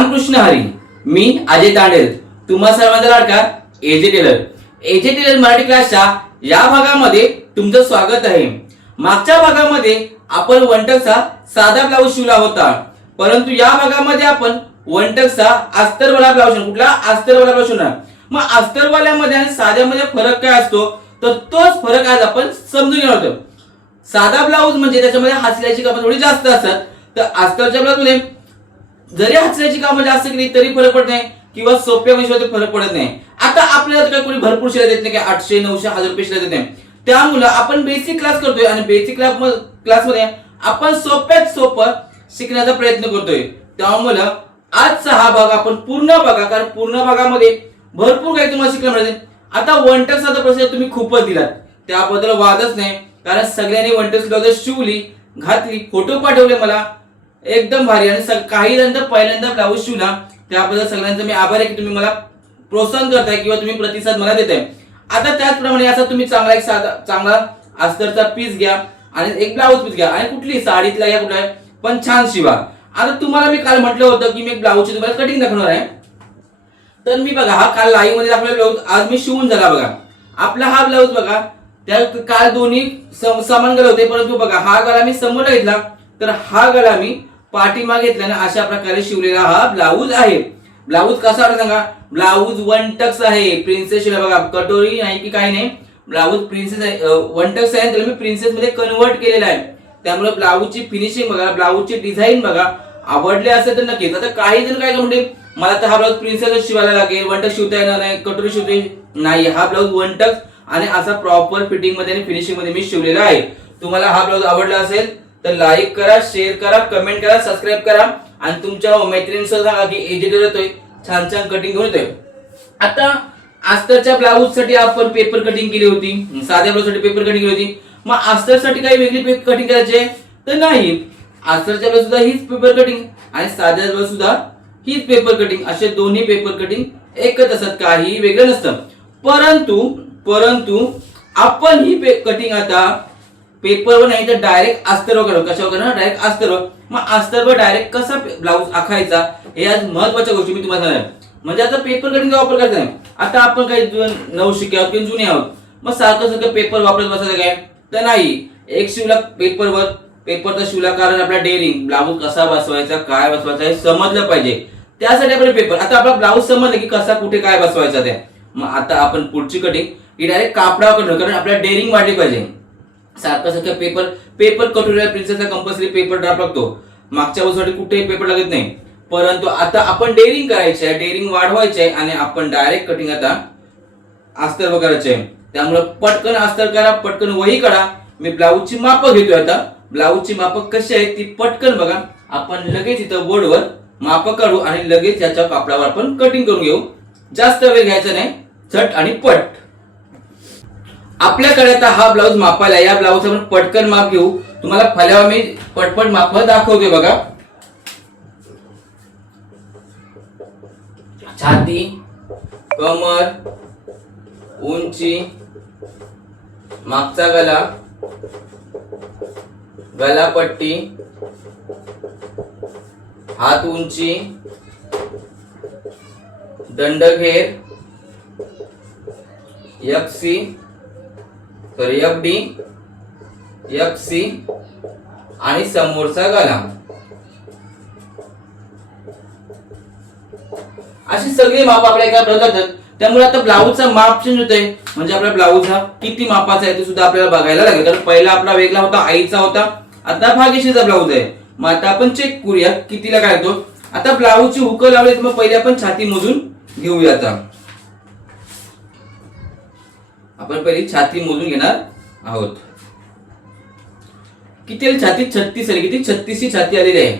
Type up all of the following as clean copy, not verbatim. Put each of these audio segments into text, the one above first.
रामकृष्ण हरी. मी अजय तांडेल, तुम्हा सर्वांचा लाडका AJ Taylor. AJ Taylor Marathi क्लासच्या या भागामध्ये तुमचं स्वागत आहे. मागच्या भागामध्ये आपण वनटक्सचा साधा ब्लाऊज शिवला होता, परंतु या भागामध्ये आपण वनटक्सचा अस्तरवाला ब्लाऊज शिवणार. कुठला? अस्तरवाला ब्लाऊज शिवणार. मग अस्तरवाल्यामध्ये आणि साध्यामध्ये फरक काय असतो, तर तोच फरक आज आपण समजून घेणार आहोत. साधा ब्लाऊज म्हणजे त्याच्यामध्ये हातल्याची कामं थोडी जास्त असतात, तर अस्तरच्या ब्लाऊज मध्ये जरी हातल्याची कामं जास्त केली तरी फरक पडत नाही, किंवा सोप्या विषयावर फरक पडत नाही. आता आपल्याला काय कोणी भरपूर शिलाई देत नाही, काय 800 900 1000 रुपये शिलाई देत नाही. त्यामुळे आपण बेसिक क्लास करतोय आणि बेसिक क्लासमध्ये आपण सोप्यात सोपं शिकण्याचा प्रयत्न करतोय. त्यामुळे आजचा हा भाग आपण पूर्ण बघा, कारण पूर्ण भागामध्ये भरपूर काही तुम्हाला शिकायला मिळेल. आता वनटक्सचा प्रश्न तुम्ही खूपच दिलात, त्याबद्दल वादच नाही, कारण सगळ्यांनी वनटक्स ब्लाऊज शिवली, घातली, फोटो पाठवले मला, एकदम भारी. आणि काही जण पहिल्यांदा ब्लाऊज शिवला, त्याबद्दल सगळ्यांचा मी आभार आहे की तुम्ही मला प्रोत्साहन करताय किंवा तुम्ही प्रतिसाद मला देताय. आता त्याचप्रमाणे असा तुम्ही चांगला एक चांगला अस्तरचा पीस घ्या आणि एक ब्लाऊज पीस घ्या आणि कुठली साडीतला या कुठला पण छान शिवा. आता तुम्हाला मी काल म्हटलं होतं की मी एक ब्लाऊजची तुम्हाला कटिंग दाखवणार आहे, तर मी बघा हा काल लाईव्ह मध्ये दाखवलेला ब्लाऊज आज मी शिवून झाला. बघा आपला हा ब्लाऊज बघा, त्या काल दोन्ही समान गळा होते, परंतु बघा हा गळा मी समोर घेतला, तर हा गळा मी पाठीमागे घेतला आणि अशा प्रकारे शिवलेला हा ब्लाऊज आहे. ब्लाऊज कसा आहे सांगा, ब्लाऊज वनटक्स आहे, प्रिन्सेस शिवला. बघा कटोरी नाही की काही नाही, ब्लाऊज प्रिन्सेस आहे, वनटक्स आहे, त्याला मी प्रिन्सेस मध्ये कन्वर्ट केलेला आहे. त्यामुळे ब्लाऊजची फिनिशिंग बघा, ब्लाऊजची डिझाईन बघा, आवडले असेल तर नक्कीच. आता काही जण काय म्हणते, मला तर हा ब्लाऊज प्रिन्सेस शिवायला लागेल, वनटक्स शिवता येणार नाही, कटोरी शिवते नाही. हा ब्लाऊज वनटक्स आणि असा प्रॉपर फिटिंग मध्ये आणि फिनिशिंग मध्ये मी शिवलेला आहे. तुम्हाला हा ब्लाऊज आवडला असेल तर लाईक करा, शेअर करा, कमेंट करा, सबस्क्राईब करा आणि तुमच्या मैत्रिणींसह सांगा की एजे टेलर येतोय, छान छान कटिंग घेऊन येतोय. आता अस्तरच्या ब्लाऊज साठी आपण पेपर कटिंग केली होती, साध्या ब्लाऊज साठी पेपर कटिंग केली होती. मग अस्तर साठी काही वेगळी कटिंग करायची तर नाही, अस्तरच्या ब्लाऊज सुद्धा हीच पेपर कटिंग आणि साध्या ब्लाऊज सुद्धा हीच पेपर कटिंग, असे दोन्ही पेपर कटिंग एकच असतात, काही वेगळं नसतं. परंतु आपण ही कटिंग आता पेपरवर नाही तर डायरेक्ट अस्तरवर करू. कशावर करणार? डायरेक्ट अस्तरवर. मग अस्तरवर डायरेक्ट कसा ब्लाऊज आखायचा हे आज महत्वाच्या गोष्टी मी तुम्हाला सांगणार. म्हणजे आता पेपर कटिंगचा वापर करायचा नाही. आता आपण काही नवशिके आहोत किंवा जुने आहोत, मग सारखं पेपर वापरत बसायचं काय तर नाही. एक शिवला पेपरचा शिवला, कारण आपला डेअरिंग ब्लाऊज कसा बसवायचा, काय बसवायचा हे समजलं पाहिजे, त्यासाठी आपण पेपर. आता आपला ब्लाऊज समजलं की कसा कुठे काय बसवायचा त्या, मग आता आपण पुढची कटिंग ही डायरेक्ट कापडावर करणार, कारण आपल्याला डेअरिंग वाढली पाहिजे. सारखं पेपर कटोरीला प्रिन्सेसला कंपल्सरी पेपर ड्राफ्ट लागतो, मागच्या वर्षासाठी कुठेही पेपर लागत नाही. परंतु आता आपण डेअरिंग करायची आहे, डेअरिंग वाढवायची आहे आणि आपण डायरेक्ट कटिंग आता अस्तर करायचे आहे. त्यामुळे पटकन अस्तर करा, पटकन वही करा. मी ब्लाऊजची माप घेतोय. आता ब्लाऊजची माप कशी आहे ती पटकन बघा, आपण लगेच इथं बोर्डवर माप काढू आणि लगेच याच्या कापडावर आपण कटिंग करून घेऊ. जास्त वेळ घ्यायचा नाही, झट आणि पट. आपल्याकडे आता हा ब्लाऊज मापायला, या ब्लाऊज आपण पटकन माप घेऊ. तुम्हाला फल्यावर मी पटपट माप दाखवते. बघा छाती, कमर, उंची, मागचा गला, गलापट्टी, हात उंची, दंडघेर, यक्सी FD, FC आणि समोरचा गला, अशी सगळी माप आपल्या एका ब्लाऊज लागतात. त्यामुळे आता ब्लाऊजचा माप चेंज होतोय, म्हणजे आपला ब्लाऊज हा किती मापाचा आहे ते सुद्धा आपल्याला बघायला लागेल. कारण पहिला आपला वेगळा होता, आईचा होता, आता भाग्यश्रीचा ब्लाऊज आहे. मग आता आपण चेक करूया कितीला काय होतो. आता ब्लाऊजची हुक लावली, मग पहिले आपण छाती मोजून घेऊया. आता आपण पहिली छाती मोजून घेणार आहोत. किती आली छाती? 36 आली. किती? 36 ची छाती आलेली आहे.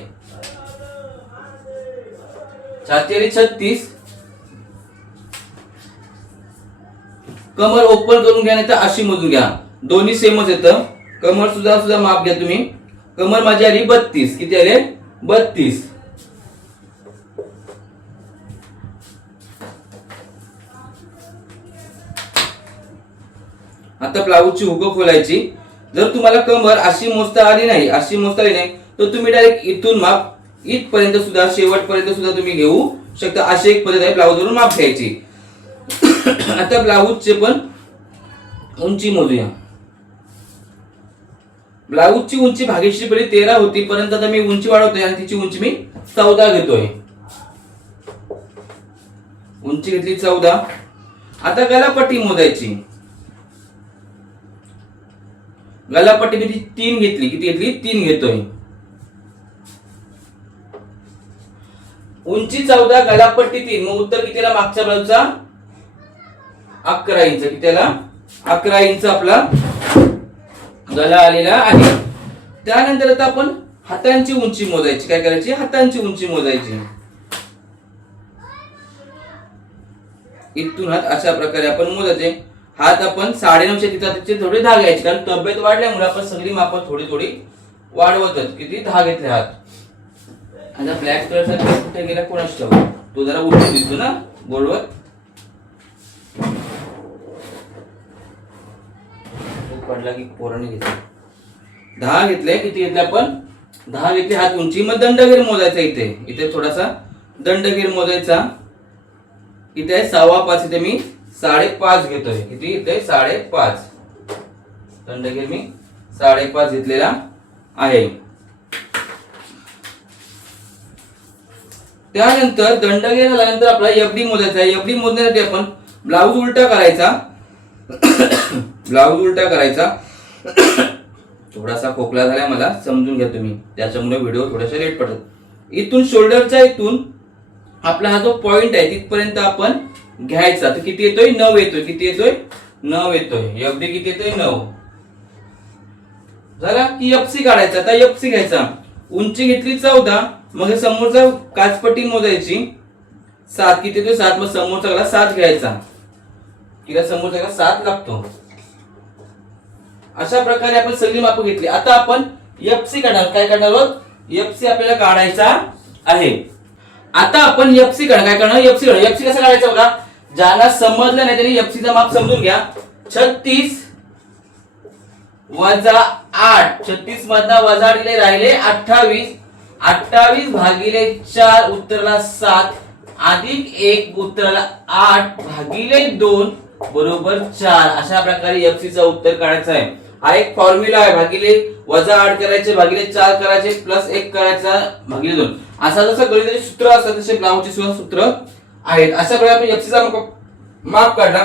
छाती आली 36. कमर ओपन करून घ्या, नाही तर अशी मोजून घ्या, दोन्ही सेमच येतं. कमर सुद्धा माप घ्या तुम्ही. कमर माझी आली 32. किती आले? 32. आता ब्लाऊजची हुक खोलायची. जर तुम्हाला कमर अशी मोजता आली नाही तर तुम्ही डायरेक्ट इथून माप इथपर्यंत सुद्धा शेवटपर्यंत सुद्धा तुम्ही घेऊ शकता. अशी एक पद्धत आहे ब्लाऊजवरून माप घ्यायची. आता ब्लाऊजचे पण उंची मोजूया. ब्लाऊजची उंची भाग्यश्री पहिले 13 होती, परंतु आता मी उंची वाढवतोय आणि तिची उंची मी 14 घेतोय. उंची घेतली 14. आता गलापट्टी मोजायची. गलापट्टी मी 3 घेतली. किती घेतली? 3 घेतोय. उंची 14, गलापट्टी 3. मग उत्तर कितीला? मागच्या ब्लाऊजचा 11 इंच. कितीला? 11 इंच आपला गला आलेला आहे. त्यानंतर आता आपण हातांची उंची मोजायची. काय करायची? हातांची उंची मोजायची. इथून हात अशा प्रकारे आपण मोजायचे. हात आपण 9.5 तिथे थोडे 10 घ्यायचे, कारण तब्येत वाढल्यामुळे आपण सगळी माप थोडी थोडी वाढवतात. किती? 10 घेतले हात. आता ब्लॅक कलरचा कुठे गेला कोणाच ठाऊक. तो जरा उलट दिसतो ना बोर्डवर. पडला की पोराने घेतला. 10 घेतले. किती घेतले आपण? 10 घेतले हात उंची. मग दंडगीर मोजायचा. इथे थोडासा दंडगीर मोजायचा. इथे आहे 5.25. इथे मी 5.5 घेतोय. किती? इथे 5.5. दंडगीर मी 5.5 घेतलेला आहे. त्यानंतर दंडगीर झाल्यानंतर आपला एफडी मोजायचा आहे. एफडी मोजण्यासाठी आपण ब्लाऊज उलटा करायचा. ब्लाऊज उलटा करायचा. थोडासा खोकला झालाय मला, समजून घ्या तुम्ही, त्याच्यामुळे व्हिडिओ थोडासा लेट पडतात. इथून शोल्डरच्या इथून आपला हा जो पॉइंट आहे तिथपर्यंत आपण घ्यायचा. तर किती येतोय? 9 येतोय. किती येतोय? 9 येतोय. एफडी किती येतोय? 9 झाला की एफसी काढायचा. आता एफसी घ्यायचा. उंची घेतली 14. मग समोरचा काचपट्टी मोजायची. 7. किती येतोय? 7. मग समोरचा गला 7 घ्यायचा. किंवा समोरचा गला 7 लागतो. अशा प्रकारे आपण सगळी माप घेतली. आता आपण एफसी काढणार. काय काढणार आहोत? एफसी आपल्याला काढायचा आहे. आता आपण एफसी काढणार. काय करणार? एफसी काढणार. एफसी कसं काढायचं बघा. ज्याला समजलं नाही त्यांनी एफसीचा माप समजून घ्या. 36 वजा 8. 36 मधना वजा दिले राहिले 28. 28 भागिले 4 उत्तराला 7 अधिक 1 उत्तराला 8 भागिले 2 बरोबर 4. अशा प्रकारे एफसी चा उत्तर काढायचा आहे. हा एक फॉर्म्युला आहे. भागिले वजा 8 करायचे, भागिले 4 करायचे, प्लस 1 करायचा, भागिले 2. असा जसं गणिताचे सूत्र असतात तसे ब्लाऊजचे सुद्धा सूत्र आहेत. अशा प्रकारे आपण एफसी चा माप काढला.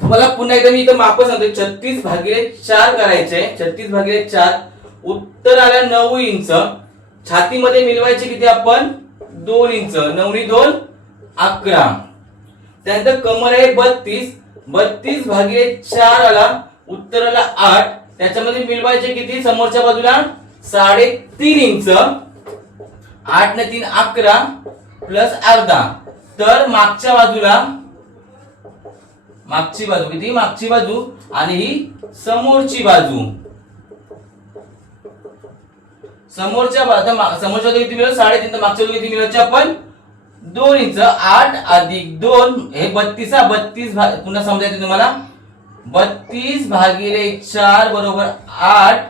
तुम्हाला पुन्हा एकदा मी इथं माप सांगतो. 36 भागिले 4 करायचे. 36 भागिले 4 उत्तर आलं 9 इंच. छातीमध्ये मिळवायचे किती आपण? 2 इंच. 9 नी 2 11. त्यानंतर कमर आहे 32. 32 भागिले 4 आला. उत्तराला 8. त्याच्यामध्ये मिळवायचे किती? समोरच्या बाजूला 3.5 इंच. 8 ने 3 11 प्लस अर्धा. तर मागच्या बाजूला, मागची बाजू किती? मागची बाजू आणि ही समोरची बाजू. समोरच्या समोरच्या किती मिळेल? 3.5. तर मागच्या बाजू किती मिळवायचे आपण? 2 इंच. 8 अधिक 2 हे 32. 32 पुन्हा समजायचं तुम्हाला. 32 भागिले 4 बरोबर 8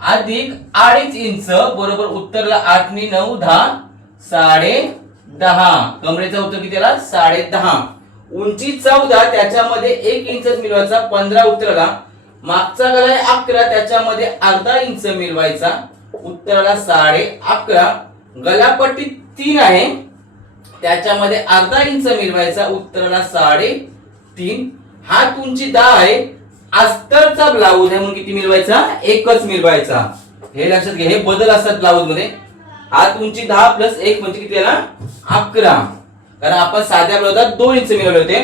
अधिक 2.5 इंच बरोबर उत्तरला 8 नी 9 10 10.5. कमरेचा उत्तर किती आला? 10.5. उंची 14. त्याच्यामध्ये 1 इंच मिळवायचा. 15 उत्तराला. मागचा गला आहे 11. त्याच्यामध्ये अर्धा इंच मिळवायचा. उत्तराला 11.5. गलापट्टी 3 आहे. त्याच्यामध्ये अर्धा इंच मिळवायचा. उत्तराला 3.5. हात उंची 10 आहे. अस्तरचा ब्लाऊज आहे म्हणून किती मिळवायचा? 1च मिळवायचा. हे लक्षात घ्या. हे बदल असतात ब्लाऊज मध्ये. हात उंची 10 प्लस 1 म्हणजे किती आला? 11. कारण आपण साध्या ब्लाऊजात 2 इंच मिळवले होते.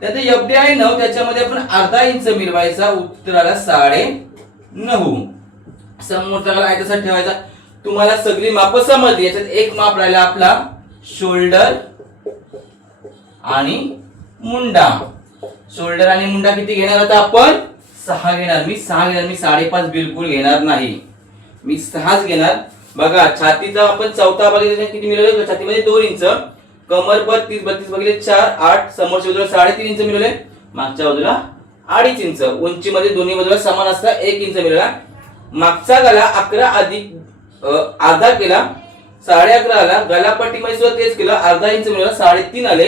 त्यात एफडी आहे 9. त्याच्यामध्ये आपण अर्धा इंच मिळवायचा. उत्तराला 9.5. समोरचा गला आहे तसा ठेवायचा. तुम्हाला सगळी माप समजली. याच्यात एक माप राहिला आपला शोल्डर आणि मुंडा. शोल्डर आणि मुंडा किती घेणार आता आपण? 6 घेणार. मी 6 घेणार. मी 5.5 बिलकुल घेणार नाही. मी 6च घेणार. बघा छातीचा आपण चौथा भाग किती मिळवले? छातीमध्ये 2 इंच. कमर 32 भागिले 4 8. समोरच्या बाजूला 3.5 इंच मिळवले. मागच्या बाजूला 2.5 इंच. उंचीमध्ये दोन्ही बाजूला समान असता 1 इंच मिळवला. मागचा गला 11 अधिक अर्धा केला. 11.5 आला. गलापट्टीमध्ये सुद्धा तेच केलं, अर्धा इंच मिळाला, 3.5 आले.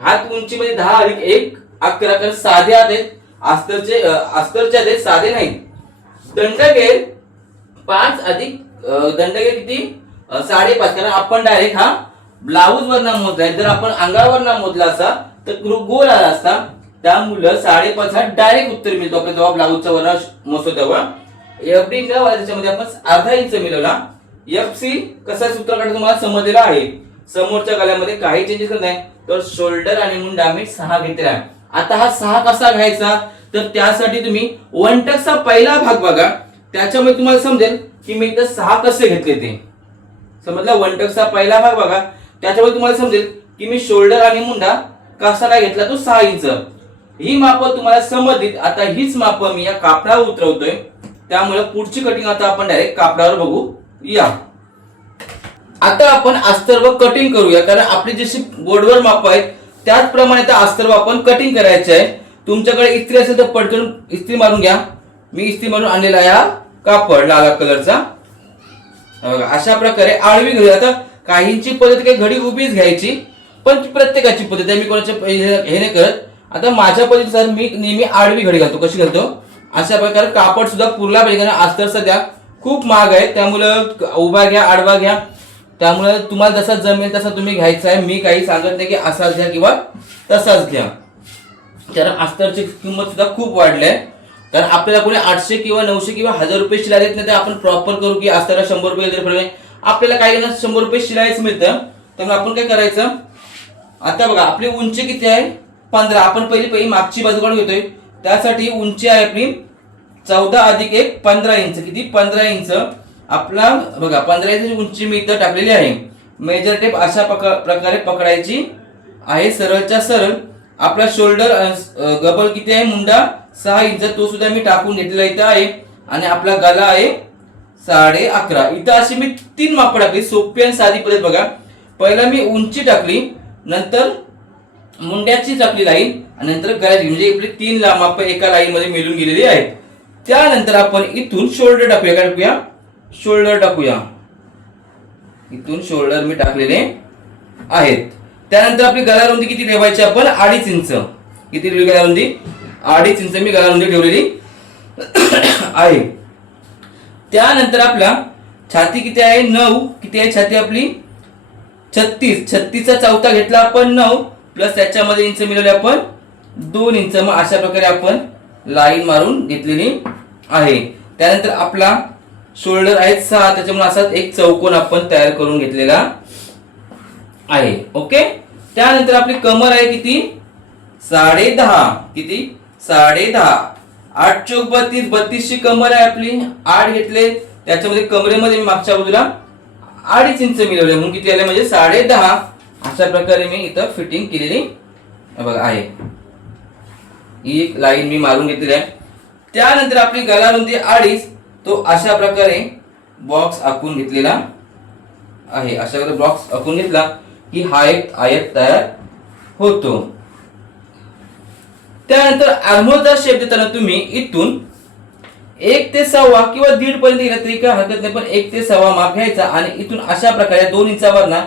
हात उंचीमध्ये 10 अधिक 1 11, कारण साधे हात आहेत, अस्तरचे आहेत, साधे नाहीत. दंडगेर 5 अधिक दंडगेर किती 5.5, कारण आपण डायरेक्ट हा ब्लाऊज वरना मोजलाय. जर आपण अंगावरना मोजला असता तर गोल आला असता. त्यामुळे 5.5 हा डायरेक्ट उत्तर मिळतो आपल्याला जेव्हा ब्लाऊजचा वरना मोजतो तेव्हा. एफडी मिळाला त्याच्यामध्ये आपण अर्धा इंच मिळवला. एफसी कसा सूत्र काढायचं तुम्हाला समजलेलं आहे. समोरच्या गळ्यामध्ये काही चेंजेस करत नाही, तर शोल्डर आणि मुंडा मी 6 घेतलेला आहे. आता हा 6 कसा घ्यायचा, तर त्यासाठी तुम्ही 1 टक्सचा पहिला भाग बघा, त्याच्यामध्ये तुम्हाला समजेल की मी इथं 6 कसे घेतले ते. समजला? 1 टक्सचा पहिला भाग बघा, त्याच्यामध्ये तुम्हाला समजेल की मी शोल्डर आणि मुंडा कसा काय घेतला, तो 6 इंच. ही माप तुम्हाला समजलीत. आता हीच माप मी या कापडावर उतरवतोय, त्यामुळे पुढची कटिंग आता आपण डायरेक्ट कापडावर बघू या. आता आपण अस्तर व कटिंग करूया, कारण आपली जशी बोर्डवर माप आहेत त्याचप्रमाणे त्या अस्तर आपण कटिंग करायचे आहे. तुमच्याकडे इस्त्री असेल तर पटकन इस्त्री मारून घ्या. मी इस्त्री मारून आणलेला आहे हा कापड लाल कलरचा. बघा अशा प्रकारे आडवी घडी. आता काहींची पद्धत काही घडी उभीच घ्यायची, पण प्रत्येकाची पद्धत आहे, मी कोणाच्या हे नाही करत. आता माझ्या पद्धतीनुसार मी नेहमी आडवी घडी घालतो. कशी घालतो, अशा प्रकारे. कापड सुद्धा पुरला पाहिजे, कारण अस्तर सध्या खूप महाग आहे, त्यामुळं उभा घ्या आडवा घ्या, त्यामुळे तुम्हाला जसा जमेल तसा तुम्ही घ्यायचा आहे. मी काही सांगत नाही की असाच घ्या किंवा तसाच घ्या, कारण अस्तरची किंमत सुद्धा खूप वाढली आहे. कारण आपल्याला कोणी 800 किंवा 900 किंवा 1000 रुपये शिलाई देत नाही, तर आपण प्रॉपर करू की अस्तरला 100 रुपये तरी पडले. आपल्याला काही ना 100 रुपये शिलाईच मिळतं, त्यामुळे आपण काय करायचं. आता बघा आपली उंची किती आहे 15. आपण पहिली मागची बाजू काढून घेतोय, त्यासाठी उंची आहे आपली 14 अधिक 1 15 इंच. किती 15 इंच आपला बघा. 15 इंच उंची मी इथं टाकलेली आहे. मेजर टेप अशा प्रकारे पकडायची आहे, सरळच्या सरळ. आपला शोल्डर गबल किती आहे, मुंडा 6 इंच, तो सुद्धा मी टाकून घेतलेला इथं आहे. आणि आपला गला आहे 11.5. इथं अशी मी 3 माप टाकली, सोपी आणि साधी पद्धत बघा. पहिला मी उंची टाकली, नंतर मुंड्याची टाकली लाईन, आणि नंतर गळ्याची, म्हणजे आपली 3 माप एका लाईन मध्ये मिळून गेलेली आहेत. त्यानंतर आपण इथून शोल्डर टाकूया. काय टाकूया, शोल्डर टाकूया. इथून शोल्डर मी टाकलेले आहेत. त्यानंतर आपली गळा रुंदी किती ठेवायची आपण 2.5 इंच. किती ठेवली गळा रुंदी 2.5 इंच मी गळा रुंदी ठेवलेली आहे. त्यानंतर आपला छाती किती आहे 9. किती आहे छाती आपली 36. 36चा चौथा घेतला आपण 9, प्लस त्याच्यामध्ये इंच मिळवले आपण 2 इंच. मग अशा प्रकारे आपण लाईन मारून घेतलेली आहे. त्यानंतर आपला शोल्डर आहेत 6, त्याच्यामुळे असा एक चौकोन आपण तयार करून घेतलेला आहे. ओके. त्यानंतर आपली कमर आहे किती 10.5. किती 10.5. 8 चौक 32. 32 ची कमर आहे आपली. 8 घेतले, त्याच्यामध्ये कमरेमध्ये मी मागच्या बाजूला 2.5 इंच मिळवले, म्हणून किती आले म्हणजे 10.5. अशा प्रकारे मी इथं फिटिंग केलेली बघा आहे. ही एक लाईन मी मारून घेतलेली आहे. त्यानंतर आपली गळा रुंदी 2.5, तो अशा प्रकारे बॉक्स आखून घेतलेला आहे. अशा प्रकारे बॉक्स आखून घेतला की हा एक आयत तयार होतो. त्यानंतर आर्मोलचा शेप देताना तुम्ही इथून 1 ते 1.25 किंवा 1.5 पर्यंत गेला तरी काय हरकत नाही, पण 1 ते 1.25 माप घ्यायचा आणि इथून अशा प्रकारे 2 इंचावरना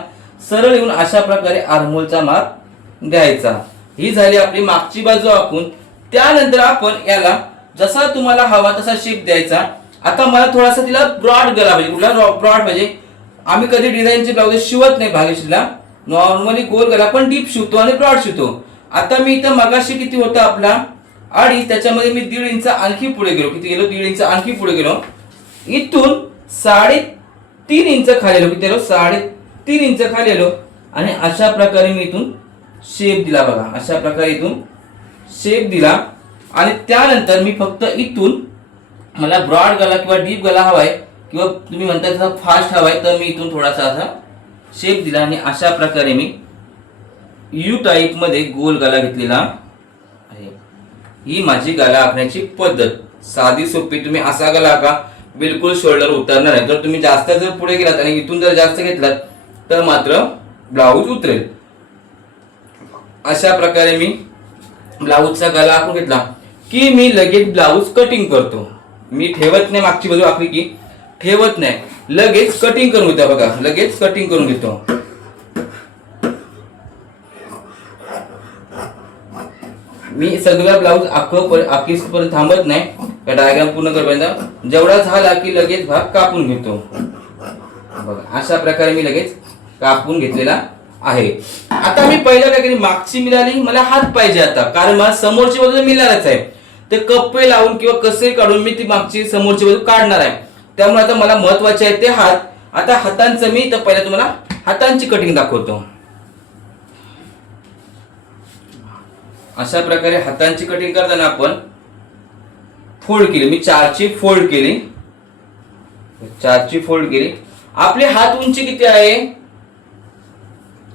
सरळ येऊन अशा प्रकारे आर्मोलचा माप द्यायचा. ही झाली आपली मागची बाजू आखून. त्यानंतर आपण याला जसा तुम्हाला हवा तसा शेप द्यायचा. आता मला थोडासा तिला ब्रॉड गळा पाहिजे. कुठला ब्रॉड पाहिजे, आम्ही कधी डिझाईनचे ब्लाउज शिवत नाही भाग्यश्रीला, नॉर्मली गोल गळा पण डीप शिवतो आणि ब्रॉड शिवतो. आता मी इथं मगाशी किती होता आपला 2.5, त्याच्यामध्ये मी 1.5 इंच आणखी पुढे गेलो. किती गेलो 1.5 इंच आणखी पुढे गेलो. इथून 3.5 इंच खाली आलो. किती आलो 3.5 इंच खाली आलो आणि अशा प्रकारे मी इथून शेप दिला बघा. अशा प्रकारे इथून शेप दिला आणि त्यानंतर मी फक्त इथून मला ब्रॉड गळा किंवा डीप गळा हवाय किंवा तुम्ही म्हणता तसा फास्ट हवाय, तर मी इथून थोडासा असा शेप दिला आणि अशा प्रकारे मी यू टाईप मध्ये गोल गळा घेतलेला आहे. ही माझी गळा आखण्याची पद्धत, साधी सोपी. तुम्ही असा गळा आखा, बिलकुल शोल्डर उतरणार नाही. जर तुम्ही जास्त जर पुढे गेलात आणि इथून जर जास्त घेतलात तर मात्र ब्लाऊज उतरेल. अशा प्रकारे मी ब्लाऊजचा गळा आखून घेतला की मी लगेच ब्लाऊज कटिंग करतो. मी ठेवत नाही, मागची बाजू आखली की ठेवत नाही, लगेच कटिंग करून घेतो बघा, लगेच कटिंग करून घेतो. मी सगळा ब्लाऊज आखीपर्यंत थांबत नाही, डायग्राम पूर्ण करेपर्यंत. जेवढा झाला की लगेच भाग कापून घेतो बघा. अशा प्रकारे मी लगेच कापून घेतलेला आहे. आता मी पहिलं काय केली, मागची मिळाली, मला हात पाहिजे आता, कारण मला समोरची बाजू मिळणारच आहे. ते कप्पे लावून किंवा कसे काढून मी ती मागची समोरची बाजू काढणार आहे. त्यामुळे आता मला महत्वाचे आहे ते हात. आता हातांचं मी तर पहिला तुम्हाला हातांची कटिंग दाखवतो. अशा प्रकारे हातांची कटिंग करताना आपण फोल्ड केली, मी 4ची फोल्ड केली, 4ची फोल्ड केली. आपली हात उंची किती आहे,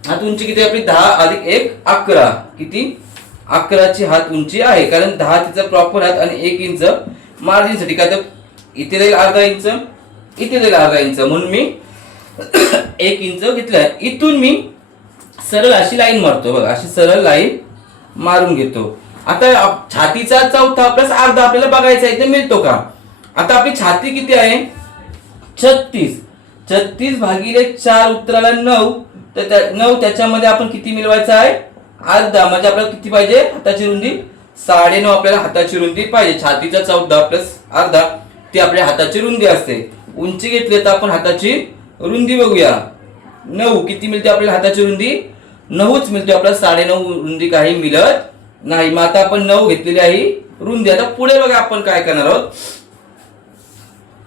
हात उंची किती, आपली 10 अधिक 1 11, किती 11ची हात उंची आहे. कारण 10 तिचा प्रॉपर हात आणि 1 इंच मार्जिन साठी, काय तर इथे जाईल अर्धा इंच, इथे जाईल अर्धा इंच, म्हणून मी 1 इंच घेतलाय. इथून मी सरळ अशी लाईन मारतो बघा, अशी सरळ लाईन मारून घेतो. आता छातीचा चौथा प्लस अर्धा आपल्याला बघायचा आहे, ते मिळतो का. आता आपली छाती किती आहे 36, 36 भागिले 4 उत्तराला 9, तर 9 त्याच्यामध्ये आपण किती मिळवायचं आहे अर्धा, म्हणजे आपल्याला किती पाहिजे हाताची रुंदी 9.5, आपल्याला हाताची रुंदी पाहिजे. छातीचा 14 प्लस अर्धा ती आपल्या हाताची रुंदी असते. उंची घेतली तर आपण हाताची रुंदी बघूया, 9 किती मिळते आपल्याला हाताची रुंदी 9च मिळते, आपल्याला 9.5 रुंदी काही मिळत नाही. मग आता आपण 9 घेतलेली आहे रुंदी. आता पुढे बघा आपण काय करणार आहोत.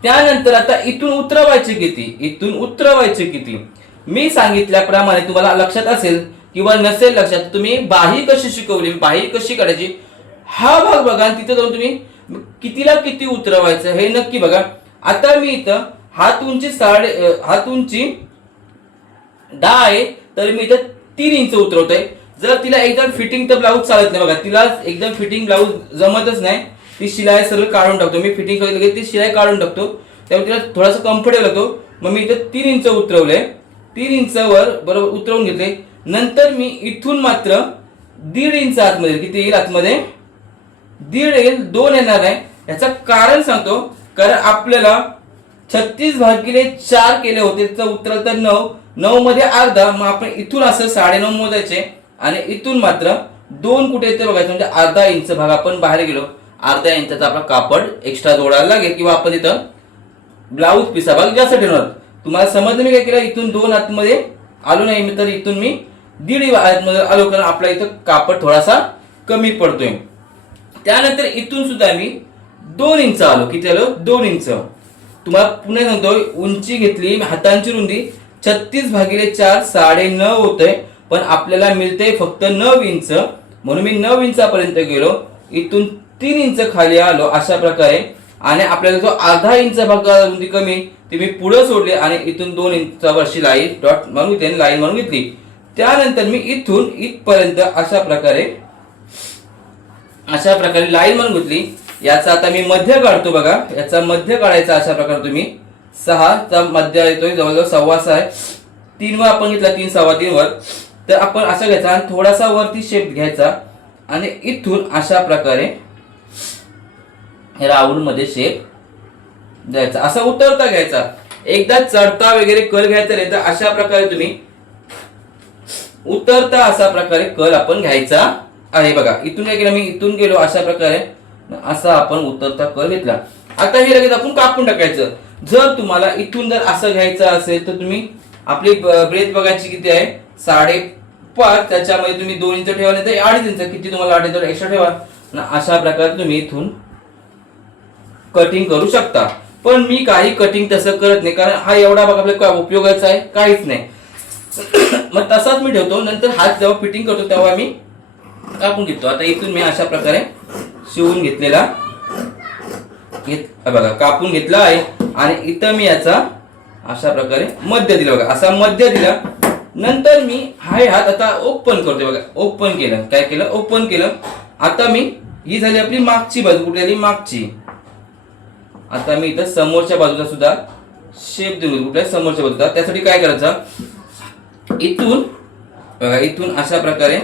त्यानंतर आता इथून उतरवायचे किती, इथून उतरवायचे किती, मी सांगितल्याप्रमाणे तुम्हाला लक्षात असेल किंवा नसेल लक्षात, तुम्ही बाही कशी शिकवली, बाही कशी काढायची हा भाग बघा, तिथे जाऊन तुम्ही कितीला किती उतरवायचं हे नक्की बघा. आता मी इथं हात उंची हात उंची 10 आहे, तर मी इथं 3 इंच उतरवतोय. जर तिला एकदम फिटिंग तर ब्लाऊज चालत नाही बघा, तिला एकदम फिटिंग ब्लाऊज जमतच नाही, ती शिलाई सरळ काढून टाकतो मी. फिटिंग केली ती शिलाई काढून टाकतो, त्यामुळे तिला थोडासा कम्फर्टेबल होतो. मग मी इथं 3 इंच उतरवलंय, 3 इंचावर बरोबर उतरवून घेतले. नंतर मी इथून मात्र 1.5 इंच आतमध्ये, किती येईल आतमध्ये 1.5 येईल, 2 येणार नाही. याचं कारण सांगतो, कारण आपल्याला 36 भागिले 4 केले होते, त्याचं उत्तर तर 9, 9 मध्ये अर्धा, मग आपण इथून असं 9.5 मोजायचे आणि इथून मात्र 2 कुठे येते बघायचं, म्हणजे अर्धा इंच भाग आपण बाहेर गेलो, अर्ध्या इंचाचा आपला कापड एक्स्ट्रा जोडायला लागेल, किंवा आपण इथं ब्लाऊज पिसा भाग जास्त ठेवणार. तुम्हाला समजलं मी काय केलं, इथून 2 आतमध्ये आलो नाही, तर इथून मी 1.5 आतमध्ये आलो, कारण आपला इथं कापड थोडासा कमी पडतोय. त्यानंतर इथून सुद्धा मी 2 इंच आलो, किती आलो 2 इंच. तुम्हाला पुन्हा सांगतोय, उंची घेतली हातांची रुंदी 36 भागिले 4 9.5 होतंय, पण आपल्याला मिळते फक्त 9 इंच, म्हणून मी 9 इंचापर्यंत गेलो, इथून 3 इंच खाली आलो अशा प्रकारे. आणि आपल्याला जो अर्धा इंच भाग रुंदी कमी ती मी पुढे सोडली आणि इथून 2 इंचावरची लाईन डॉट मारून घेतली, लाईन मारून घेतली. त्यानंतर मी इथून इथपर्यंत अशा प्रकारे लाईन मारून घेतली. याचा आता मी मध्य काढतो बघा, याचा मध्य काढायचा अशा प्रकारे. तुम्ही 6 चा मध्य येतोय जवळजवळ 6.25 आहे, 3 वर आपण घेतला 3 3.25 वर, तर आपण असं घ्यायचा आणि थोडासा वरती शेप घ्यायचा आणि इथून अशा प्रकारे राऊंड मध्ये शेप द्यायचा, असा उतरता घ्यायचा. एकदा चढता वगैरे कल घ्यायचा नाही, तर अशा प्रकारे तुम्ही उतरता असा प्रकारे कल आपण घ्यायचा आहे बघा. इथून काय केलं मी, इथून गेलो अशा प्रकारे, असा आपण उतरता कल घेतला. आता हे लगेच आपण कापून टाकायचं. जर तुम्हाला इथून जर असं घ्यायचं असेल तर तुम्ही आपली ब्रेथ बघायची किती आहे 5.5, त्याच्यामध्ये तुम्ही 2 इंच ठेवा, नाही तर 2.5 इंच, किती तुम्हाला 2.5 इंच एक्स्ट्रा ठेवा. अशा प्रकारे तुम्ही इथून कटिंग करू शकता. पण मी काही कटिंग तसं करत नाही, कारण हा एवढा भाग आपल्याला काय उपयोगाचा आहे काहीच नाही. मग तसाच मी ठेवतो, नंतर हात जेव्हा फिटिंग करतो तेव्हा मी कापून घेतो. आता इथून मी अशा प्रकारे शिवून घेतलेला बघा, कापून घेतला आहे. आणि इथं मी याचा अशा प्रकारे मध्य दिला बघा, असा मध्य दिला. नंतर मी हा हात आता ओपन करतो बघा, ओपन केलं, काय केलं ओपन केलं. आता मी ही झाली आपली मागची बाजू, कुठे आली मागची. आता मी इथं समोरच्या बाजूला सुद्धा शेप देऊन, कुठल्या समोरच्या बाजूला, त्यासाठी काय करायचं, इथून बघा, इथून अशा प्रकारे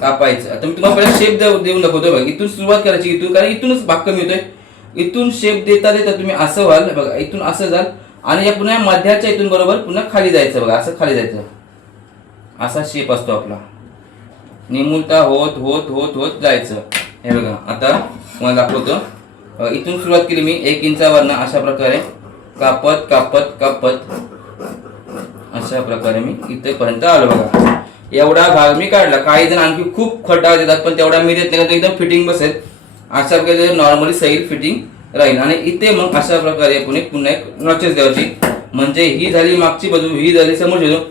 कापायचं. आता मी तुम्हाला पहिला शेप देऊन दाखवतो बघा. इथून सुरुवात करायची, इथून, कारण इथूनच भाग कमी होतोय. इथून शेप देता देता तुम्ही असं व्हाल बघा, इथून असं जाल आणि या पुन्हा मध्याच्या इथून बरोबर पुन्हा खाली जायचं बघा, असं खाली जायचं. असा शेप असतो आपला. निमुळता होत होत होत होत जायचं. हे बघा आता मला दाखवतो. इथून सुरुवात केली मी 1 इंचावरनं अशा प्रकारे कापत कापत कापत अशा प्रकारे मी इथेपर्यंत आलो बघा. एवढा भाग मी काढला. काही जण आणखी खूप खटा देतात पण तेवढा मी देत नाही, एकदम फिटिंग बसेल. अशा प्रकारे नॉर्मली सैल फिटिंग राहील. आणि इथे मग अशा प्रकारे पुन्हा एक नॉचेस द्यायची. म्हणजे ही झाली मागची बाजू, ही झाली समोरची बाजू.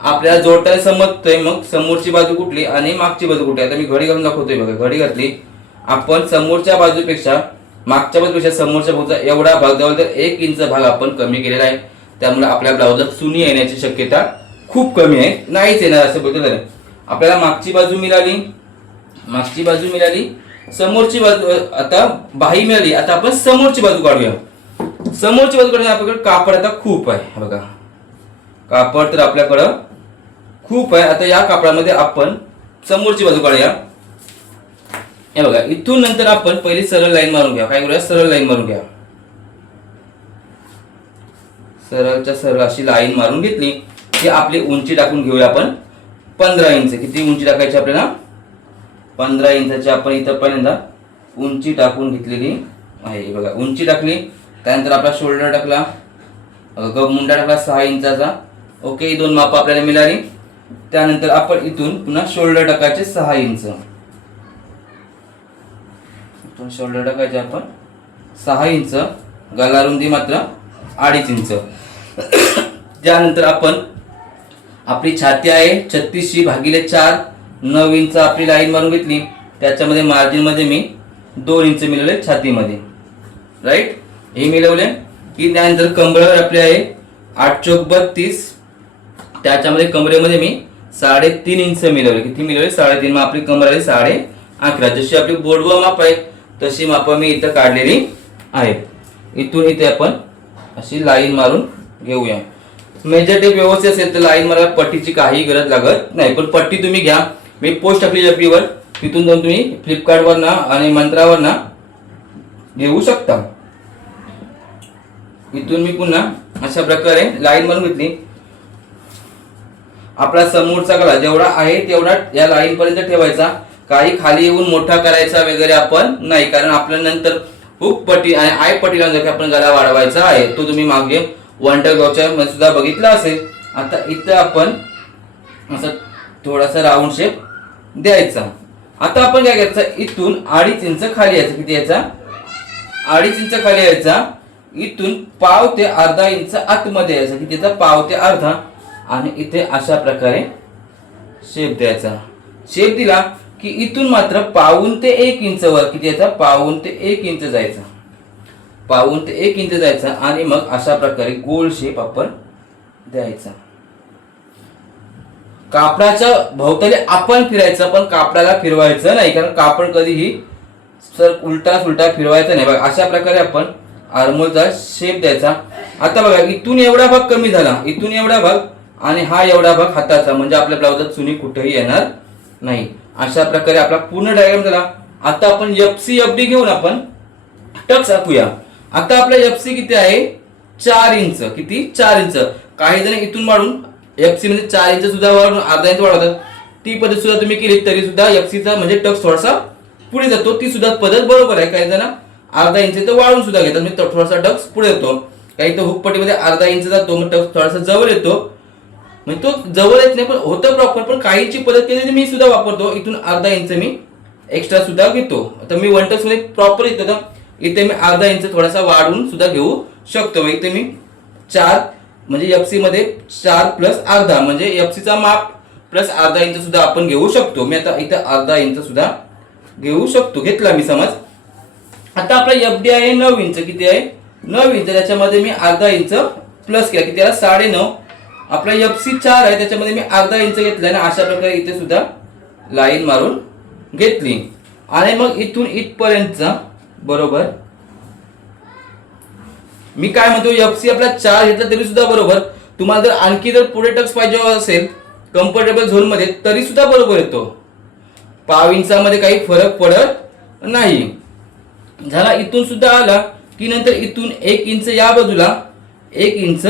आपल्याला जोडताना समजतंय मग समोरची बाजू कुठली आणि मागची बाजू कुठली. आता मी घडी घालून दाखवतोय बघा. घडी घातली. आपण समोरच्या बाजूपेक्षा मागच्या बाजूपेक्षा समोरच्या बाजूचा एवढा भाग जवळ तर 1 इंच भाग आपण कमी केलेला आहे. त्यामुळे आपल्या ब्लाउजला चुनी येण्याची शक्यता खूप कमी आहे, नाहीच येणार असं बोलतो. तर आपल्याला मागची बाजू मिळाली, मागची बाजू मिळाली, समोरची बाजू आता बाही मिळाली. आता आपण समोरची बाजू काढूया. समोरची बाजू काढूया. आपल्याकडे कापड आता खूप आहे बघा. कापड तर आपल्याकडं खूप आहे. आता या कापडामध्ये आपण समोरची बाजू काढूया. हे बघा, इथून नंतर आपण पहिली सरळ लाईन मारून घ्या. काय करूया, सरळ लाईन मारून घ्या. सरळच्या सरळ अशी लाईन मारून घेतली की आपली उंची टाकून घेऊया आपण 15 इंच. किती उंची टाकायची आपल्याला, 15 इंचाची आपण इथं पहिल्यांदा उंची टाकून घेतलेली आहे बघा. उंची टाकली. त्यानंतर आपला शोल्डर टाकला, मुंडा टाकला 6 इंचाचा. ओके, ही 2 माप आपल्याला मिळाली. त्यानंतर आपण इथून पुन्हा शोल्डर टाकायचे 6 इंच. इथून शोल्डर टाकायचे आपण 6 इंच. गला रुंदी मात्र 2.5 इंच. त्यानंतर आपण आपली छाती आहे 36/4, 9 इंच आपली लाईन मारून घेतली. त्याच्यामध्ये मार्जिन मध्ये मी 2 इंच मिळवले छातीमध्ये. राईट, हे मिळवले की त्यानंतर कमरेवर आपले आहे 8 चौक 32. त्याच्यामध्ये कमरेमध्ये मी 3.5 इंच मिळवले. किती मिळवले, 3.5. मग आपली कमर आली 11.5. जशी आपली बोडवा माप आहे तशी माप मी इथं काढलेली आहे. इथून इथे आपण अशी लाईन मारून घेऊया. मेजर टेप व्यवस्थित असेल तर लाईन मारायला पट्टीची काही गरज लागत नाही. पण पट्टी तुम्ही घ्या. मी पोस्ट टाकली FB वर, तिथून जाऊन तुम्ही फ्लिपकार्टवर ना आणि मंत्रावर ना घेऊ शकता. इथून मी पुन्हा अशा प्रकारे लाईन मारून घेतली. आपला समोरचा गळा जेवढा आहे तेवढा या लाईन पर्यंत ठेवायचा. काही खाली येऊन मोठा करायचा वगैरे आपण नाही, कारण आपल्या नंतर हुक पट्टी आणि आय पट्टी लावून आपण गळा वाढवायचा आहे. तो तुम्ही मागे वंटर ब्लाउजच्या मध्ये सुद्धा बघितला असेल. आता इथं आपण असं थोडासा राऊंड शेप द्यायचा. आता आपण काय करायचं, इथून 2.5 इंच खाली यायचं. किती यायचा, 2.5 इंच खाली यायचा. इथून पाव ते अर्धा इंच आतमध्ये यायचं. किती याचा, पाव ते अर्धा. आणि इथे अशा प्रकारे शेप द्यायचा. शेप दिला की इथून मात्र पाऊण ते 1 इंच वर. किती याचा, पाऊण ते 1 इंच जायचा. पाऊण ते 1 इंच जायचा. आणि मग अशा प्रकारे गोल शेप आपण द्यायचा. कापडाच्या भोवताली आपण फिरायचं, पण कापडाला फिरवायचं नाही, कारण कापड कधीही सर उलटा सुलटा फिरवायचा नाही. बघा अशा प्रकारे आपण आर्मोलचा शेप द्यायचा. आता बघा, इथून एवढा भाग कमी झाला, इथून एवढा भाग आणि हा एवढा भाग हाताचा, म्हणजे आपल्या ब्लाउजात चुनी कुठेही येणार नाही. अशा प्रकारे आपला पूर्ण डायग्राम झाला. आता आपण FC FD घेऊन आपण टक्स आखूया. आता आपला FC किती आहे, 4 इंच. किती, 4 इंच. काही जण इथून वाढून FC मध्ये 4 इंच सुद्धा वाढून अर्धा इंच वाढवतात. ती पद्धत सुद्धा तुम्ही केली तरी सुद्धा FC चा म्हणजे टक्स थोडासा पुढे जातो. ती सुद्धा पद्धत बरोबर आहे. काही जण अर्धा इंच तर वाढून सुद्धा घेतात, म्हणजे थोडासा टक्स पुढे येतो. काही तर हुकपट्टीमध्ये अर्धा इंच जातो, मग टक्स थोडासा जवळ येतो. म्हणजे तो जवळ येत नाही पण होतं प्रॉपर. पण काहीची पद्धत केली मी सुद्धा वापरतो. इथून अर्धा इंच मी एक्स्ट्रा सुद्धा घेतो. आता मी वन टक्स मध्ये प्रॉपर येतो तर इथे मी अर्धा इंच थोडासा वाढवून सुद्धा घेऊ शकतो. इथे मी 4 म्हणजे FC मध्ये 4 प्लस अर्धा म्हणजे FC चा माप प्लस अर्धा इंच सुद्धा आपण घेऊ शकतो. मी आता इथे अर्धा इंच सुद्धा घेऊ शकतो, घेतला मी समज. आता आपला FD आहे 9 इंच. किती आहे, 9 इंच. त्याच्यामध्ये मी अर्धा इंच प्लस केला, किती आला, 9.5. आपला FC 4 आहे, त्याच्यामध्ये मी अर्धा इंच घेतलाय ना. अशा प्रकारे इथे सुद्धा लाईन मारून घेतली. आणि मग इथून इथपर्यंतचा बरोबर मी काय म्हणतो, FC आपला 4 घेतला तरी सुद्धा बरोबर. तुम्हाला जर आणखी जर पुढे टक्स पाहिजे असेल कम्फर्टेबल झोन मध्ये तरी सुद्धा बरोबर येतो. पाव इंचामध्ये काही फरक पडत नाही. झाला. इथून सुद्धा आला की नंतर इथून 1 इंच या बाजूला, 1 इंच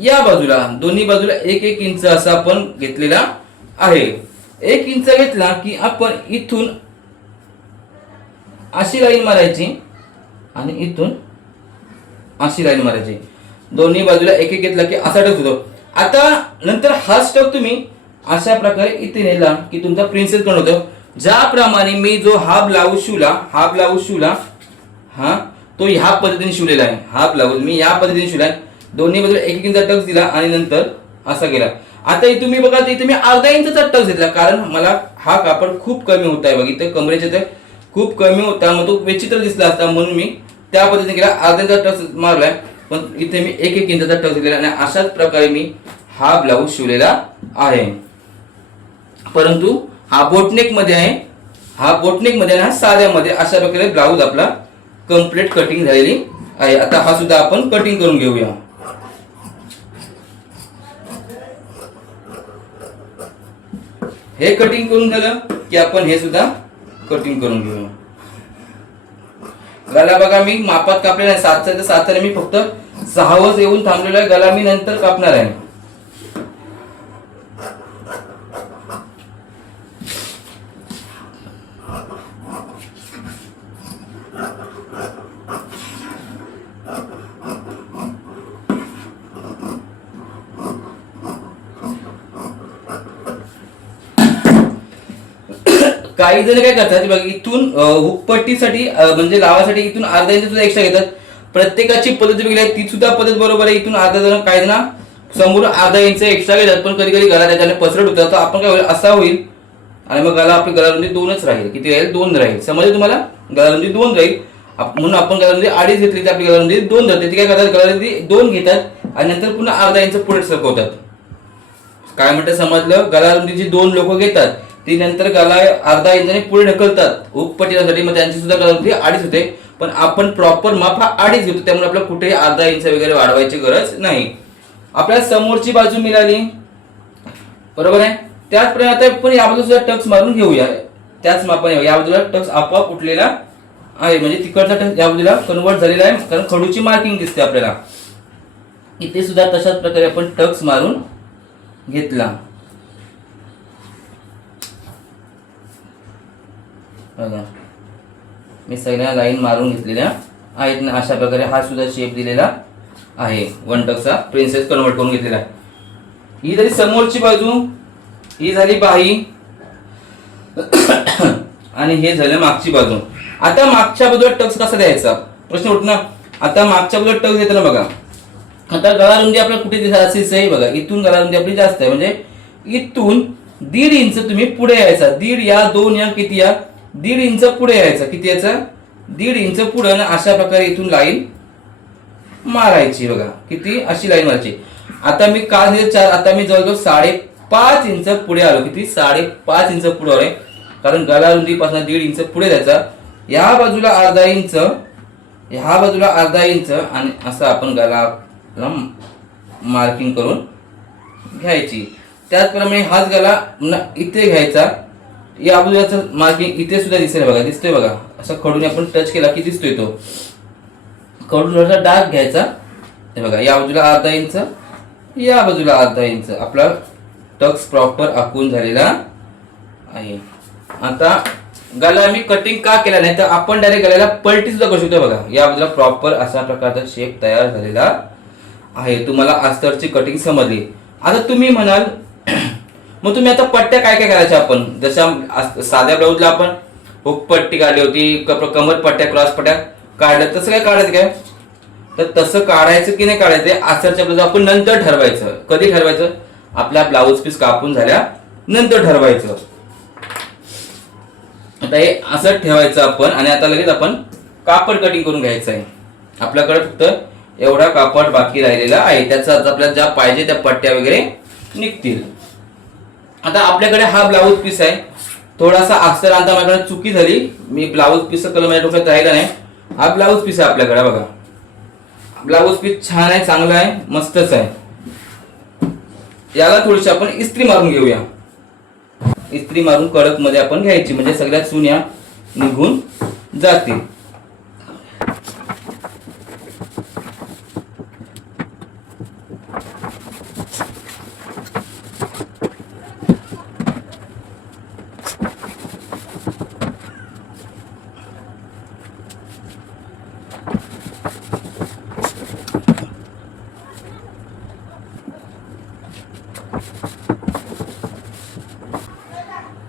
या बाजूला, दोन्ही बाजूला 1-1 इंच असा आपण घेतलेला आहे. 1 इंच घेतला की आपण इथून अशी लाईन मारायची आणि इथून अशी लाईन मारायची. दोन्ही बाजूला 1-1 घेतला की असा टक्स होतो. आता नंतर हा स्टक तुम्ही अशा प्रकारे इथे नेला की तुमचा प्रिन्सेस कट होतो. ज्याप्रमाणे मी जो हा ब्लाऊज शिवला हा तो ह्या पद्धतीने शिवलेला आहे. हा ब्लाऊज मी या पद्धतीने शिवला, दोन्ही बाजूला 1-1 इंचा टक्स दिला आणि नंतर असा गेला. आता इथे तुम्ही बघा, इथे मी अर्धा इंचचा टक्स घेतला कारण मला हा कापड खूप कमी होत आहे. बघ इथे कमरेच्या इथे खूप कमी होता, मग तो विचित्र दिसला असता म्हणून मी त्या पद्धतीने केला, अर्धा इंचा टक्स मारलाय. पण इथे मी 1-1 इंचाचा टक्स दिलेला आणि अशाच प्रकारे मी हा ब्लाऊज शिवलेला आहे. परंतु हा बोटनेक मध्ये आहे, हा साध्यामध्ये अशा प्रकारे ब्लाऊज आपला कंप्लीट कटिंग झालेली आहे. आता हा सुद्धा आपण कटिंग करून घेऊया. हे कटिंग करून झालं की आपण हे सुद्धा कटिंग करून घेऊया. गला बघा मी मापात कापलेला आहे, 7 मी फक्त 6 येऊन थांबलेला आहे. गला मी नंतर कापणार आहे. काही जण काय करतात बघा, इथून हुकपट्टीसाठी म्हणजे लावासाठी इथून अर्धा इंच सुद्धा एक्स्ट्रा घेतात. प्रत्येकाची पद्धत वेगळी आहे, ती सुद्धा पद्धत बरोबर आहे. इथून अर्धा जण, काही जण समोर अर्धा इंच एक्स्ट्रा घेतात, पण कधी कधी गला त्याच्याने पसरट होतात. तर आपण काय होईल, असा होईल आणि मग गला आपली गलारुंदी 2च राहील. किती राहील, 2 राहील. समजलं तुम्हाला, गलारुंदी 2 राहील. म्हणून आपण गलारुंदी 2.5 घेतली तर आपली गलारुंदी 2 जाते. ती काय करतात, गलारुंदी 2 घेतात आणि नंतर पुन्हा अर्धा इंच पुढे सरकवतात. काय म्हणतात समजलं, गलारुंदीची 2 लोक घेतात, ती नंतर गला अर्धा इंचाने पुढे ढकलतात हुकपट्टीसाठी, मग त्यांची सुद्धा गलारुंदी 2.5 होते. पण आपण प्रॉपर माप हा 2.5 घेतो, त्यामुळे आपल्याला कुठेही अर्धा इंच वगैरे वाढवायची गरज नाही. आपल्याला समोरची बाजू मिळाली, बरोबर आहे. त्याचप्रमाणे आता आपण या बाजूला सुद्धा टक्स मारून घेऊया. त्याच मापाने या बाजूला टक्स आपोआप उठलेला आहे, म्हणजे तिकडचा टक्स या बाजूला कन्वर्ट झालेला आहे, कारण खडूची मार्किंग दिसते आपल्याला. इथे सुद्धा तशाच प्रकारे आपण टक्स मारून घेतला. बघा मी सगळ्या लाईन मारून घेतलेल्या आहेत ना. अशा प्रकारे हा सुद्धा शेप दिलेला आहे, 1 टक्सचा प्रिन्सेस कन्वर्ट करून घेतलेला आहे. ही झाली समोरची बाजू, ही झाली बाही आणि हे झालं मागची बाजू. आता मागच्या बाजूला टक्स कसा द्यायचा प्रश्न उठतो ना. आता मागच्या बाजूला टक्स देताना बघा, आता गलारुंदी आपल्याला कुठे दिसायची आहे, बघा इथून गलारुंदी आपली जास्त आहे, म्हणजे इथून 1.5 इंच तुम्ही पुढे यायचा. 1.5 या 2 या किती या 1.5 इंच पुढे यायचा. किती यायचा, 1.5 इंच पुढे. अशा प्रकारे इथून लाईन मारायची. बघा किती अशी लाईन मारायची. आता मी का 4, आता मी जवळजवळ 5.5 इंच पुढे आलो. किती, 5.5 इंच पुढे आलोय, कारण गलारुंदीपासून 1.5 इंच पुढे जायचा. या बाजूला अर्धा इंच, ह्या बाजूला अर्धा इंच आणि असं आपण गला मार्किंग करून घ्यायची. त्याचप्रमाणे हाच गला इथे घ्यायचा. या बाजूला मार्किंग इथे सुद्धा दिसेल, बघा दिसतोय, बघा असं खडूने आपण टच केला की दिसतोय तो खडू. थोडासा डार्क घ्यायचा. हे बघा या बाजूला अर्धा इंच, या बाजूला अर्धा इंच, आपला टक्स प्रॉपर आखून झालेला आहे. आता गला मी कटिंग का केला नाही, तर आपण डायरेक्ट गल्याला पलटी सुद्धा करू शकतो. बघा या बाजूला प्रॉपर अशा प्रकारचा शेप तयार झालेला आहे. तुम्हाला अस्तरची कटिंग समजली. आता तुम्ही म्हणाल मग तुम्ही आता पट्ट्या काय काय करायच्या, आपण जशा साध्या ब्लाऊजला आपण हुक पट्टी काढली होती, कमर पट्ट्या, क्रॉस पट्ट्या काढल्या, तसं काय काढायचं काय, तर तसं काढायचं की नाही काढायचं अस्तरच्या ब्लाऊज आपण नंतर ठरवायचं. कधी ठरवायचं, आपला ब्लाऊज पीस कापून झाल्या नंतर ठरवायचं. आता हे असं ठेवायचं आपण. आणि आता लगेच आपण कापड कटिंग करून घ्यायचं आहे. आपल्याकडे फक्त एवढा कापड बाकी राहिलेला आहे, त्याचा आपल्याला ज्या पाहिजे त्या पट्ट्या वगैरे निघतील. आता आपल्याकडे हा ब्लाऊज पीस आहे. थोडासा अस्तर आणता माझ्याकडे चुकी झाली, मी ब्लाऊज पीस कलर माझ्या डोक्यात राहिला नाही. हा ब्लाऊज पीस आहे आपल्याकडे. बघा ब्लाऊज पीस छान आहे, चांगला आहे, मस्तच आहे. याला थोडीशी आपण इस्त्री मारून घेऊया. इस्त्री मारून कडक मध्ये आपण घ्यायची, म्हणजे सगळ्या चुन्या निघून जातील.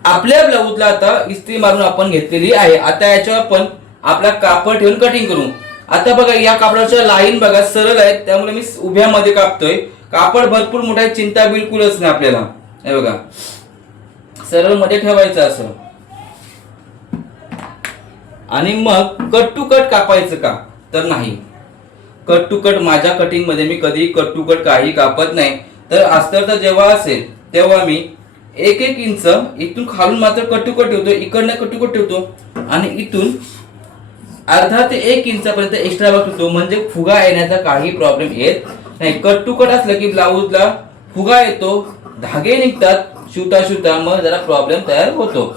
आपल्या ब्लाऊजला आता इस्त्री मारून आपण घेतलेली आहे. आता याच्यावर आपण आपला कापड ठेवून कटिंग करू. आता बघा या कापडाच्या लाईन बघा सरळ आहेत, त्यामुळे मी उभ्या मध्ये कापतोय. कापड भरपूर मोठा आहे, चिंता बिलकुलच नाही आपल्याला. हे बघा सरळ मध्ये ठेवायचं असं आणि मग कट टू कट कापायचं का तर नाही. कट टू कट माझ्या कटिंग मध्ये मी कधी कट टू कट काही कापत नाही. तर अस्तर जेव्हा असेल तेव्हा मी 1-1 इंच इथून खालून मात्र कट टू कट ठेवतो, इकडनं कट टू कट ठेवतो आणि इथून अर्धा ते 1 इंचापर्यंत एक्स्ट्रा भाग ठेवतो, म्हणजे फुगा येण्याचा काही प्रॉब्लेम येत नाही. कट टू कट असलं की ब्लाऊजला फुगा येतो, धागे निघतात, शिवता मग जरा प्रॉब्लेम तयार होतो.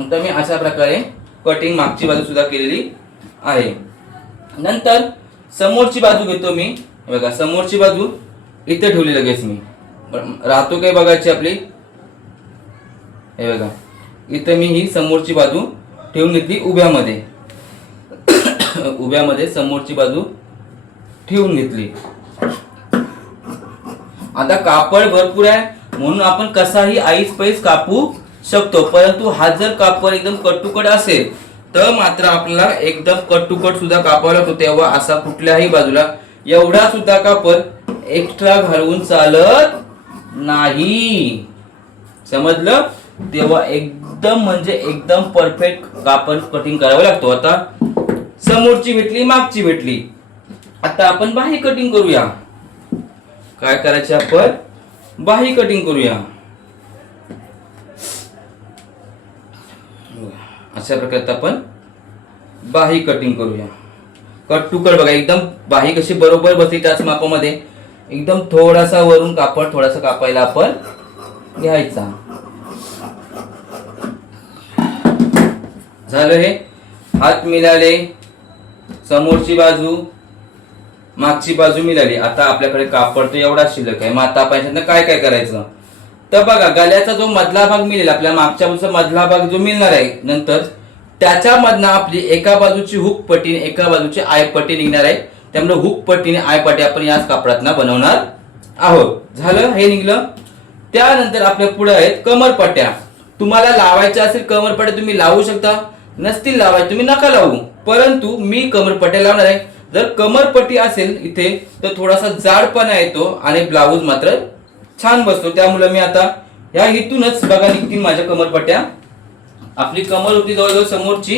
तर मी अशा प्रकारे कटिंग मागची बाजू सुद्धा केलेली आहे. नंतर समोरची बाजू घेतो मी. बघा समोरची बाजू इथे ठेवली लगेच मी. राहतो काय बघायची आपली. हे बघा इथे मी ही समोरची बाजू ठेवून घेतली उभ्यामध्ये. उभ्यामध्ये समोरची बाजू ठेवून घेतली. आता कापड भरपूर आहे म्हणून आपण कसाही आईस पैस कापू शकतो, परंतु हा जर कापड एकदम कट टू कट असेल तर मात्र आपल्याला एकदम कट टू कट सुद्धा कापावा लागतो. तेव्हा असा कुठल्याही बाजूला एवढा सुद्धा कापड एक्स्ट्रा घालून चालत नाही, समजलं. तेव्हा एकदम म्हणजे एकदम परफेक्ट कापड कटिंग करावं लागतो. आता समोरची भेटली, मागची भेटली. आता आपण बाही कटिंग करूया. काय करायचे आपण बाही कटिंग करूया. अशा प्रकारे आपण बाही कटिंग करूया. कट टू कट बघा एकदम बाही कशी बरोबर बसली त्याच मापामध्ये. एकदम थोडासा वरून कापड थोडासा कापायला आपण घ्यायचा. झालं हे. हात मिळाले, समोरची बाजू मागची बाजू मिळाली. आता आपल्याकडे कापड तर एवढा शिल्लक आहे. मग आता आपण काय काय करायचं तर बघा गळ्याचा जो मधला भाग मिळेल आपल्या मागच्या बाजूचा मधला भाग जो मिळणार आहे नंतर त्याच्यामधनं आपली एका बाजूची हुक पट्टी एका बाजूची आय पट्टी निघणार आहे. त्यामुळे हुक पट्टी आणि आय पट्टी आपण याच कापडातनं बनवणार आहोत. झालं हे निघलं. त्यानंतर आपल्या पुढे आहेत कमरपट्ट्या. तुम्हाला लावायच्या असेल कमरपट्ट्या तुम्ही लावू शकता, नसतील लावायचे तुम्ही नका लावू, परंतु मी कमरपट्ट्या लावणार आहे. जर कमरपट्टी असेल इथे तर थोडासा जाडपणा येतो आणि ब्लाऊज मात्र छान बसतो. त्यामुळे मी आता या इथूनच बघा निघतील माझ्या कमरपट्ट्या. आपली कमर होती जवळजवळ समोरची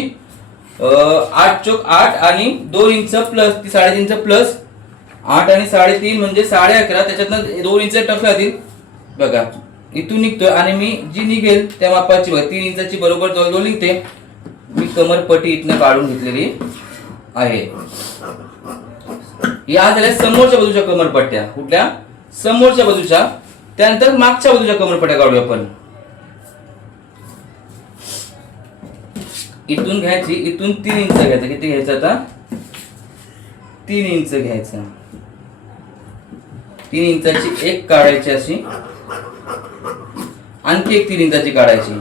8 चोक 8 आणि 2 इंच प्लस 3.5 इंच प्लस 8 आणि 3.5 म्हणजे 11.5. त्याच्यातनं 2 इंच टक्स राहतील. बघा इथून निघतोय आणि मी जी निघेल त्या मापाची 3 इंचाची बरोबर जवळजवळ निघते. मी कमरपट्टी इथनं काढून घेतलेली आहे. या झाल्या समोरच्या बाजूच्या कमरपट्ट्या. कुठल्या समोरच्या बाजूच्या. त्यानंतर मागच्या बाजूच्या कमरपट्ट्या काढूया आपण. इथून घ्यायची, इथून 3 इंच घ्यायचं. किती घ्यायचं आता 3 इंच घ्यायचं. 3 इंचाची एक काढायची अशी, आणखी एक 3 इंचाची काढायची.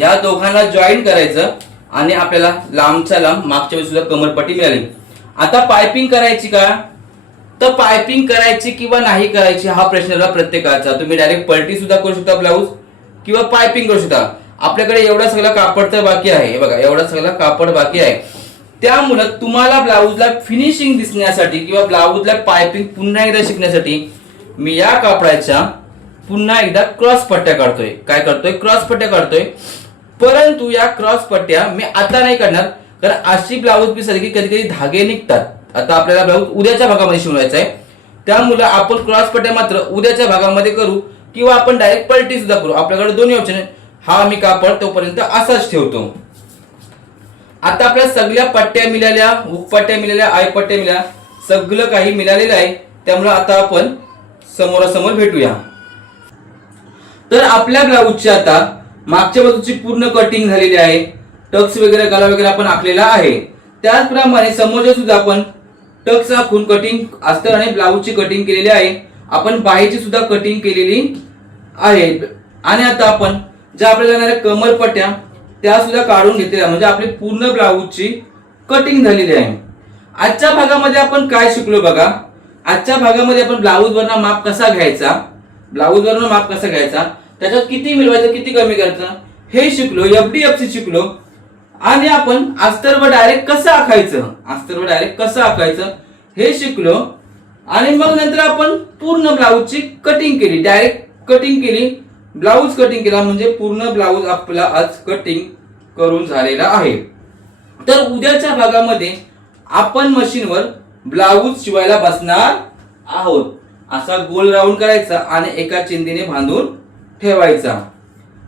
या दोघांना जॉईन करायचं आणि आपल्याला लांबच्या लांब मागच्या बाजूला कमरपट्टी मिळाली. आता पायपिंग करायची का तर पायपिंग करायची किंवा नाही करायची हा प्रश्न प्रत्येकाचा. तुम्ही डायरेक्ट पलटी सुद्धा करू शकता ब्लाऊज किंवा पायपिंग करू शकता. आपल्याकडे एवढा सगळा कापड तर बाकी आहे. बघा एवढा सगळा कापड बाकी आहे. त्यामुळे तुम्हाला ब्लाऊजला फिनिशिंग दिसण्यासाठी किंवा ब्लाऊजला पायपिंग पुन्हा एकदा शिकण्यासाठी मी या कापडाच्या पुन्हा एकदा क्रॉस पट्ट्या काढतोय. काय करतोय क्रॉस पट्ट्या काढतोय. परंतु या क्रॉस पट्ट्या मी आता नाही करणार, कारण अशी ब्लाऊज पीस की कधी कधी धागे निघतात. आता आपल्याला ब्लाऊज उद्याच्या भागामध्ये शिववायचा आहे, त्यामुळे आपण क्रॉस पट्ट्या मात्र उद्याच्या भागामध्ये करू किंवा आपण डायरेक्ट पलटी सुद्धा करू. आपल्याकडे दोन्ही ऑप्शन आहे. हा मी कापड तोपर्यंत असाच ठेवतो. आता आपल्या सगळ्या पट्ट्या मिळाल्या, हुकपट्ट्या मिळाल्या, आय पट्ट्या मिळाल्या, सगळं काही मिळालेलं आहे. त्यामुळे आता आपण समोरासमोर भेटूया. तर आपल्या ब्लाऊजची आता मागच्या बाजूची पूर्ण कटिंग झालेली आहे. टक्स वगैरे गला वगैरे आपण आखलेला आहे. त्याचप्रमाणे समोरच्या सुद्धा आपण टक्स आखून कटिंग अस्तर आणि ब्लाऊजची कटिंग केलेली आहे. आपण बाहीची सुद्धा कटिंग केलेली आहे. आणि आता आपण ज्या आपल्याला येणाऱ्या कमरपट्ट्या त्या सुद्धा काढून घेतलेल्या, म्हणजे आपली पूर्ण ब्लाऊजची कटिंग झालेली आहे. आजच्या भागामध्ये आपण काय शिकलो बघा. आजच्या भागामध्ये आपण ब्लाऊज वरनं माप कसा घ्यायचा, ब्लाऊज वरनं माप कसा घ्यायचा त्याच्यात किती मिळवायचं किती कमी करायचं हे शिकलो, FDFC शिकलो. आणि आपण अस्तरवर डायरेक्ट कसं आखायचं हे शिकलो. आणि मग नंतर आपण पूर्ण ब्लाऊजची कटिंग केली, डायरेक्ट कटिंग केली, ब्लाऊज कटिंग केला, म्हणजे पूर्ण ब्लाऊज आपला आज कटिंग करून झालेला आहे. तर उद्याच्या भागामध्ये आपण मशीनवर ब्लाऊज शिवायला बसणार आहोत. असा गोल राऊंड करायचा आणि एका चिंदीने बांधून ठेवायचा.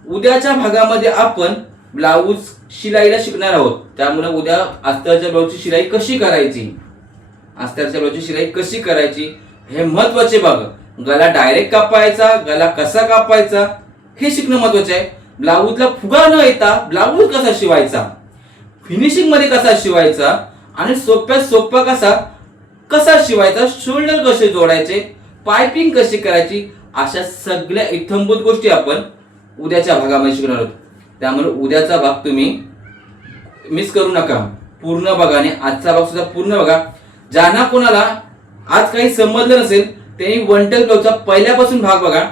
उद्याच्या भागामध्ये आपण ब्लाऊज शिलाईला शिकणार आहोत. त्यामुळे उद्या अस्तरच्या ब्लाऊजची शिलाई कशी करायची हे महत्वाचे भाग. गला डायरेक्ट कापायचा, गला कसा कापायचा हे शिकणं महत्वाचे आहे. ब्लाऊजला फुगा न येता ब्लाऊज कसा शिवायचा, फिनिशिंग मध्ये कसा शिवायचा आणि सोप्यात सोपा कसा शिवायचा, शोल्डर कसे जोडायचे, पायपिंग कशी करायची, अशा सगळ्या इत्थंभूत गोष्टी आपण उद्याच्या भागामध्ये शिकणार आहोत. त्यामुळे उद्याचा भाग तुम्ही मिस करू नका, पूर्ण बघा आणि आजचा भाग सुद्धा पूर्ण बघा. ज्यांना कोणाला आज काही समजलं नसेल त्यांनी वन टच ब्लाऊजचा पहिल्यापासून भाग बघा.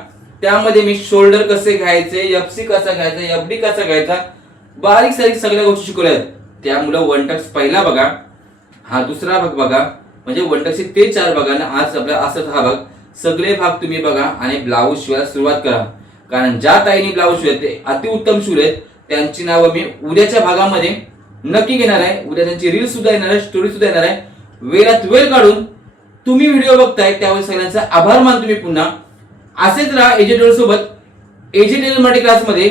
त्यामध्ये मी शोल्डर कसे घ्यायचे, FC कसा घ्यायचा, FD कसा घ्यायचा, बारीक सारीक सगळ्या गोष्टी शिकवल्या आहेत. त्यामुळे वन टच पहिला बघा, हा दुसरा भाग बघा, म्हणजे वन टच ते 4 बघा. आणि आज आपला असं हा भाग, सगळे भाग तुम्ही बघा आणि ब्लाऊज शिवायला सुरुवात करा. कारण ज्या ताईने ब्लाऊज शिवले ते अतिउत्तम शिवलेत, त्यांची नावं मी उद्याच्या भागामध्ये नक्की घेणार आहे. उद्या त्यांची रील सुद्धा येणार आहे, स्टोरी सुद्धा येणार आहे. वेळात वेळ काढून तुम्ही व्हिडिओ बघताय त्यावेळेस सगळ्यांचा आभार मानतो मी पुन्हा. असेच राहा एजे टेलर सोबत. एजे टेलर मराठी क्लासमध्ये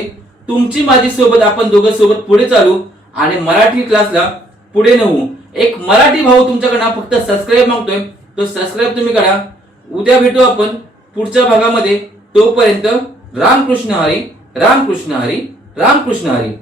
तुमची माझी सोबत, आपण दोघं सोबत पुढे चालू आणि मराठी क्लासला पुढे नेऊ. एक मराठी भाऊ तुमच्याकडनं फक्त सबस्क्राईब मागतोय, तो सबस्क्राईब तुम्ही करा. उद्या भेटू आपण पुढच्या भागामध्ये. तोपर्यंत रामकृष्ण हरी, रामकृष्ण हरी, रामकृष्ण हरी.